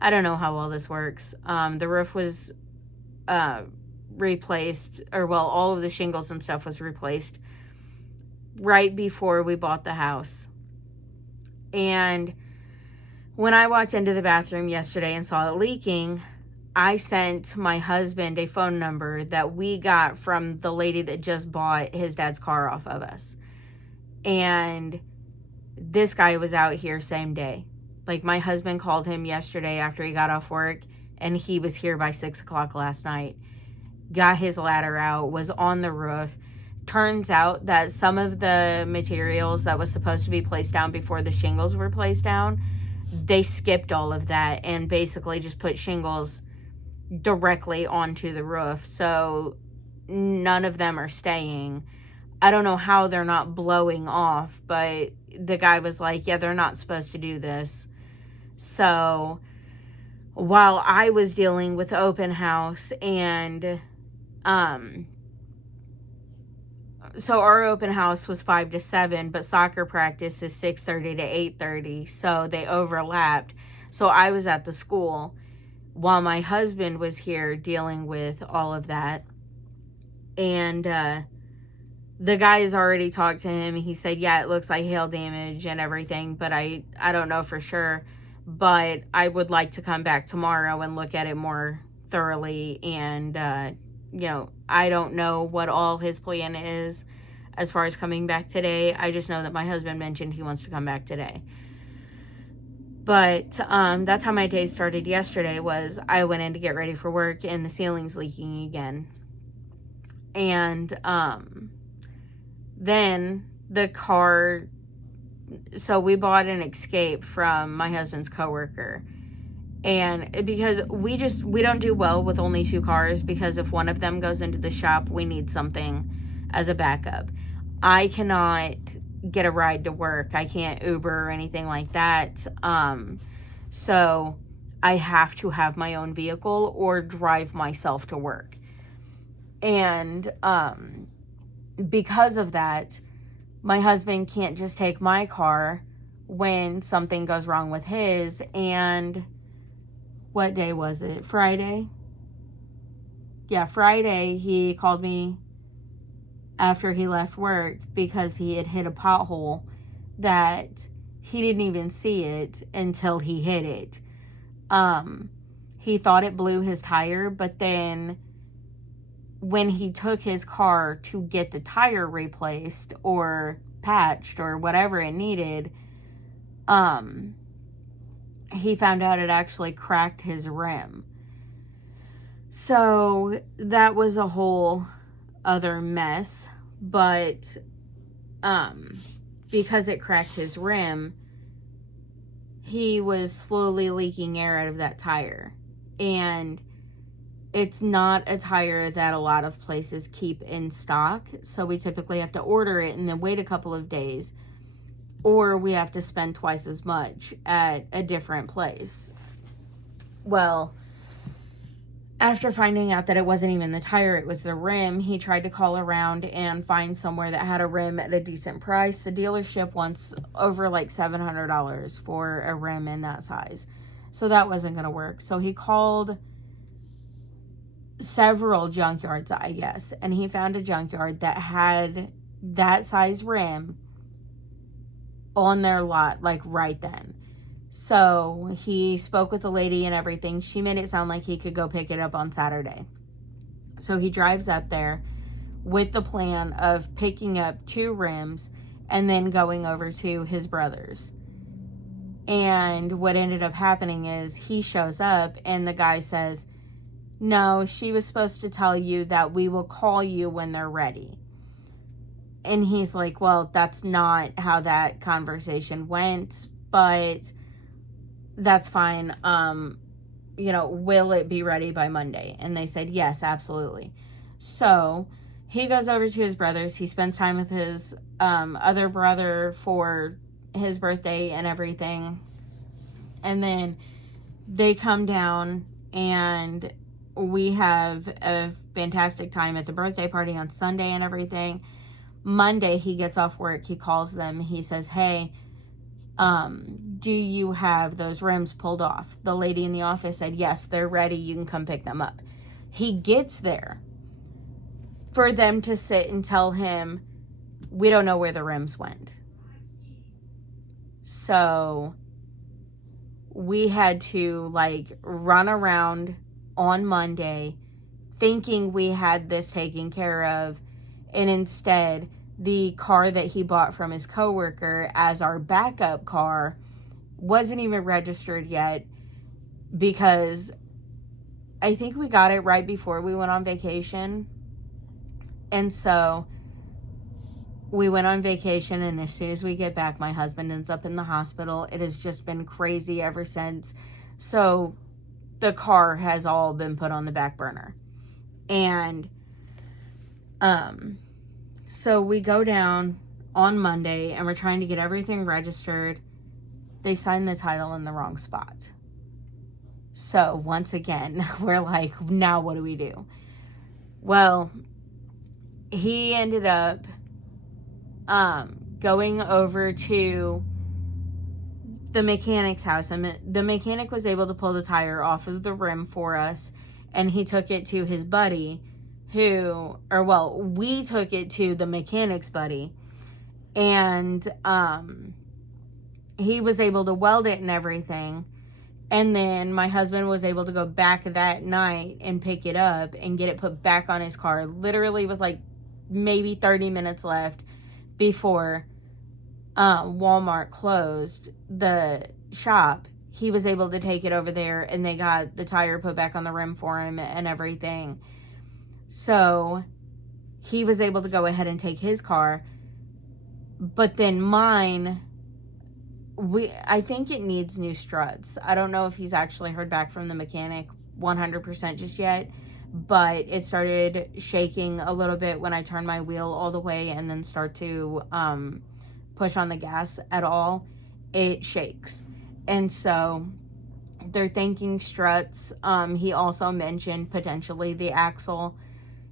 know how well this works. The roof was replaced, all of the shingles and stuff was replaced right before we bought the house. And when I walked into the bathroom yesterday and saw it leaking, I sent my husband a phone number that we got from the lady that just bought his dad's car off of us. And this guy was out here same day. Like, my husband called him yesterday after he got off work, and he was here by 6 o'clock last night. Got his ladder out, was on the roof. Turns out that some of the materials that was supposed to be placed down before the shingles were placed down, they skipped all of that and basically just put shingles directly onto the roof. So none of them are staying. I don't know how they're not blowing off, but the guy was like, yeah, they're not supposed to do this. So while I was dealing with open house and so our open house was 5 to 7, but soccer practice is 6:30 to 8:30, so they overlapped. So I was at the school while my husband was here dealing with all of that. And the guys already talked to him. He said, yeah, it looks like hail damage and everything, but I don't know for sure. But I would like to come back tomorrow and look at it more thoroughly. And, I don't know what all his plan is as far as coming back today. I just know that my husband mentioned he wants to come back today. But that's how my day started yesterday. Was I went in to get ready for work and the ceiling's leaking again. And then the car, so we bought an Escape from my husband's coworker. And because we don't do well with only 2 cars, because if one of them goes into the shop, we need something as a backup. I cannot get a ride to work. I can't Uber or anything like that. So I have to have my own vehicle or drive myself to work. And because of that, my husband can't just take my car when something goes wrong with his. And what day was it? Friday? Yeah, Friday he called me after he left work because he had hit a pothole that he didn't even see it until he hit it. He thought it blew his tire, but then when he took his car to get the tire replaced or patched or whatever it needed, he found out it actually cracked his rim. So that was a whole other mess, but because it cracked his rim, he was slowly leaking air out of that tire. And it's not a tire that a lot of places keep in stock, so we typically have to order it and then wait a couple of days, or we have to spend twice as much at a different place. Well, after finding out that it wasn't even the tire, it was the rim, he tried to call around and find somewhere that had a rim at a decent price. The dealership wants over like $700 for a rim in that size. So that wasn't going to work. So he called several junkyards, I guess, and he found a junkyard that had that size rim on their lot, like right then. So he spoke with the lady and everything. She made it sound like he could go pick it up on Saturday. So he drives up there with the plan of picking up 2 rims and then going over to his brother's. And what ended up happening is he shows up and the guy says, "No, she was supposed to tell you that we will call you when they're ready." And he's like, "Well, that's not how that conversation went, but that's fine. Will it be ready by Monday?" And they said, "Yes, absolutely." So he goes over to his brother's. He spends time with his other brother for his birthday and everything. And then they come down and we have a fantastic time at the birthday party on Sunday and everything. Monday, he gets off work. He calls them. He says, "Hey, do you have those rims pulled off?" The lady in the office said, "Yes, they're ready. You can come pick them up." He gets there for them to sit and tell him, "We don't know where the rims went." So we had to run around on Monday thinking we had this taken care of, and instead the car that he bought from his coworker as our backup car wasn't even registered yet, because I think we got it right before we went on vacation. And so we went on vacation, and as soon as we get back, my husband ends up in the hospital. It has just been crazy ever since. So the car has all been put on the back burner. And so we go down on Monday and we're trying to get everything registered. They signed the title in the wrong spot. So once again, we're like, now what do we do? Well, he ended up going over to the mechanic's house, and the mechanic was able to pull the tire off of the rim for us, and he took it to his buddy we took it to the mechanic's buddy, and he was able to weld it and everything. And then my husband was able to go back that night and pick it up and get it put back on his car, literally with maybe 30 minutes left before Walmart closed the shop. He was able to take it over there and they got the tire put back on the rim for him and everything. So he was able to go ahead and take his car. But then mine, I think it needs new struts. I don't know if he's actually heard back from the mechanic 100% just yet, but it started shaking a little bit when I turned my wheel all the way and then start to push on the gas at all. It shakes. And so they're thinking struts. He also mentioned potentially the axle.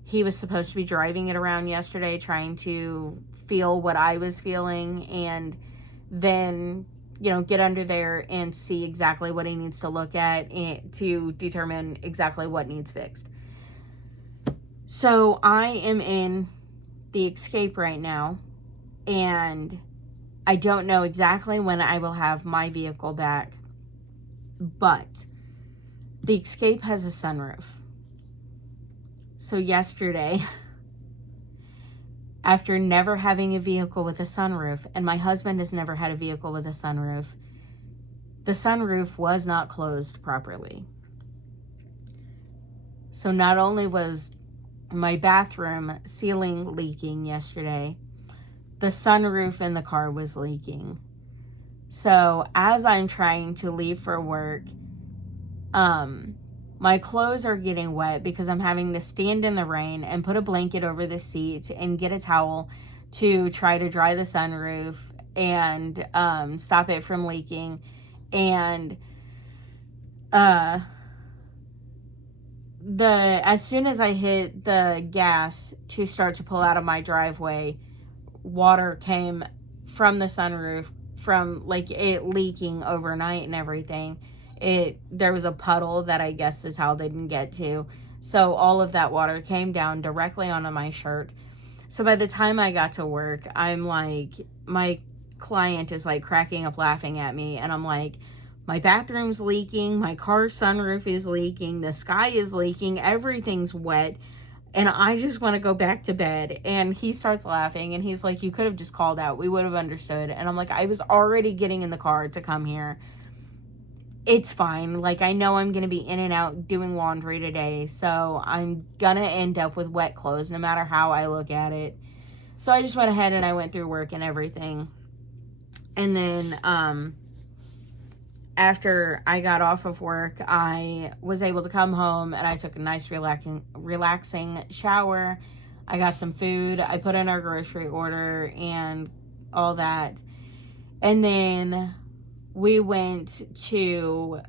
He was supposed to be driving it around yesterday, trying to feel what I was feeling, and then, get under there and see exactly what he needs to look at to determine exactly what needs fixed. So I am in the Escape right now, and I don't know exactly when I will have my vehicle back, but the Escape has a sunroof. So yesterday, after never having a vehicle with a sunroof, and my husband has never had a vehicle with a sunroof, the sunroof was not closed properly. So not only was my bathroom ceiling leaking yesterday, the sunroof in the car was leaking. So as I'm trying to leave for work, my clothes are getting wet because I'm having to stand in the rain and put a blanket over the seat and get a towel to try to dry the sunroof and stop it from leaking. And as soon as I hit the gas to start to pull out of my driveway, water came from the sunroof, from like it leaking overnight and everything. There was a puddle that I guess the towel didn't get to. So all of that water came down directly onto my shirt. So by the time I got to work, I'm like, my client is like cracking up laughing at me. And I'm like, my bathroom's leaking. My car sunroof is leaking. The sky is leaking. Everything's wet. And I just want to go back to bed. And he starts laughing. And he's like, you could have just called out. We would have understood. And I'm like, I was already getting in the car to come here. It's fine. Like, I know I'm going to be in and out doing laundry today, so I'm going to end up with wet clothes no matter how I look at it. So I just went ahead and I went through work and everything. And then after I got off of work, I was able to come home and I took a nice relaxing shower. I got some food. I put in our grocery order and all that. And then we went to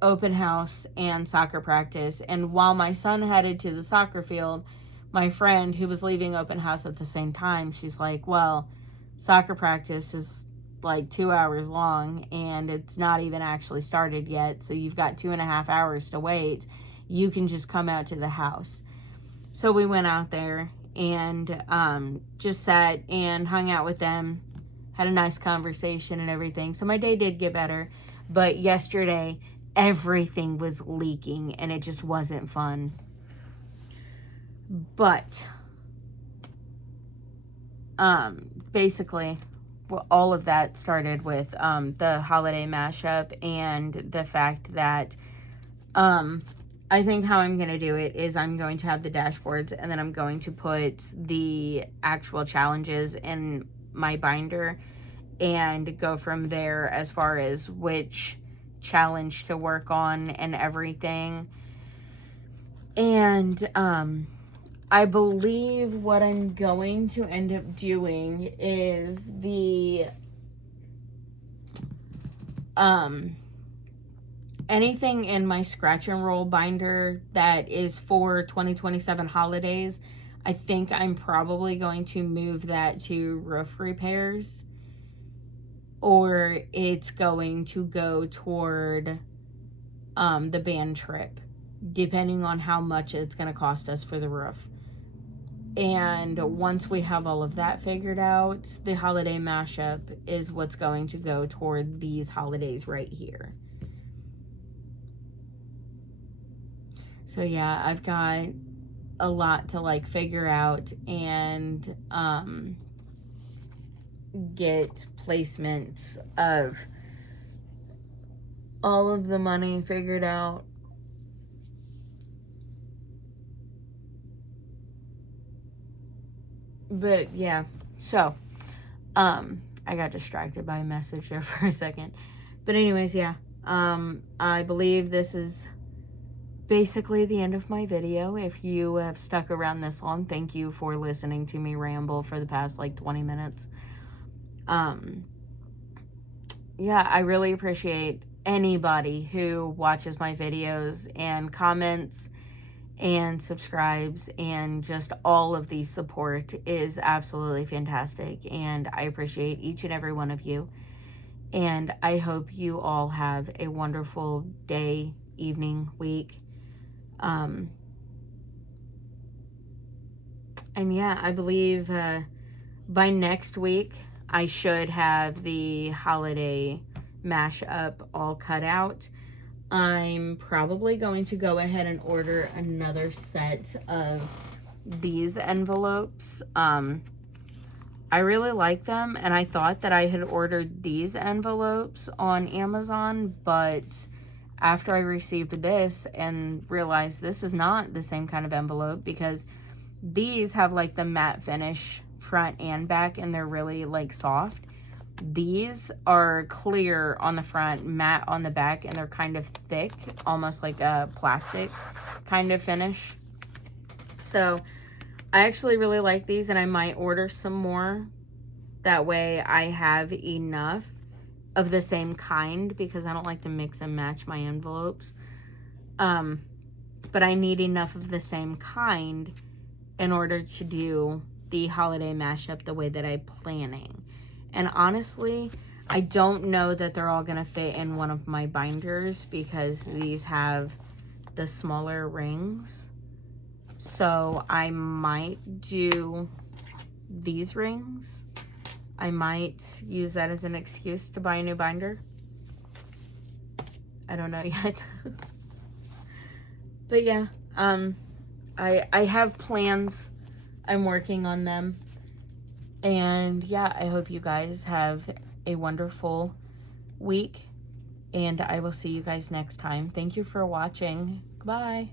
open house and soccer practice. And while my son headed to the soccer field, my friend who was leaving open house at the same time, she's like, well, soccer practice is like 2 hours long and it's not even actually started yet. So you've got 2.5 hours to wait. You can just come out to the house. So we went out there and just sat and hung out with them. Had a nice conversation and everything. So my day did get better. But yesterday, everything was leaking and it just wasn't fun. But basically, all of that started with the holiday mashup and the fact that I think how I'm going to do it is I'm going to have the dashboards and then I'm going to put the actual challenges in my binder and go from there as far as which challenge to work on and everything. And I believe what I'm going to end up doing is the anything in my Scratch and Roll binder that is for 2027 holidays, I think I'm probably going to move that to roof repairs, or it's going to go toward the band trip, depending on how much it's going to cost us for the roof. And once we have all of that figured out, the holiday mashup is what's going to go toward these holidays right here. So yeah, I've got a lot to like figure out and get placements of all of the money figured out. But yeah, so I got distracted by a message there for a second. But anyways, yeah, I believe this is basically the end of my video. If you have stuck around this long, thank you for listening to me ramble for the past like 20 minutes. Yeah, I really appreciate anybody who watches my videos and comments and subscribes, and just all of the support is absolutely fantastic, and I appreciate each and every one of you. And I hope you all have a wonderful day, evening, week. And yeah, I believe by next week I should have the holiday mashup all cut out. I'm probably going to go ahead and order another set of these envelopes. I really like them, and I thought that I had ordered these envelopes on Amazon, but after I received this and realized this is not the same kind of envelope, because these have like the matte finish front and back, and they're really like soft. These are clear on the front, matte on the back, and they're kind of thick, almost like a plastic kind of finish. So I actually really like these, and I might order some more. That way I have enough of the same kind, because I don't like to mix and match my envelopes. But I need enough of the same kind in order to do the holiday mashup the way that I'm planning. And honestly, I don't know that they're all going to fit in one of my binders, because these have the smaller rings. So I might do these rings. I might use that as an excuse to buy a new binder. I don't know yet. But yeah, I have plans. I'm working on them. And yeah, I hope you guys have a wonderful week, and I will see you guys next time. Thank you for watching. Goodbye.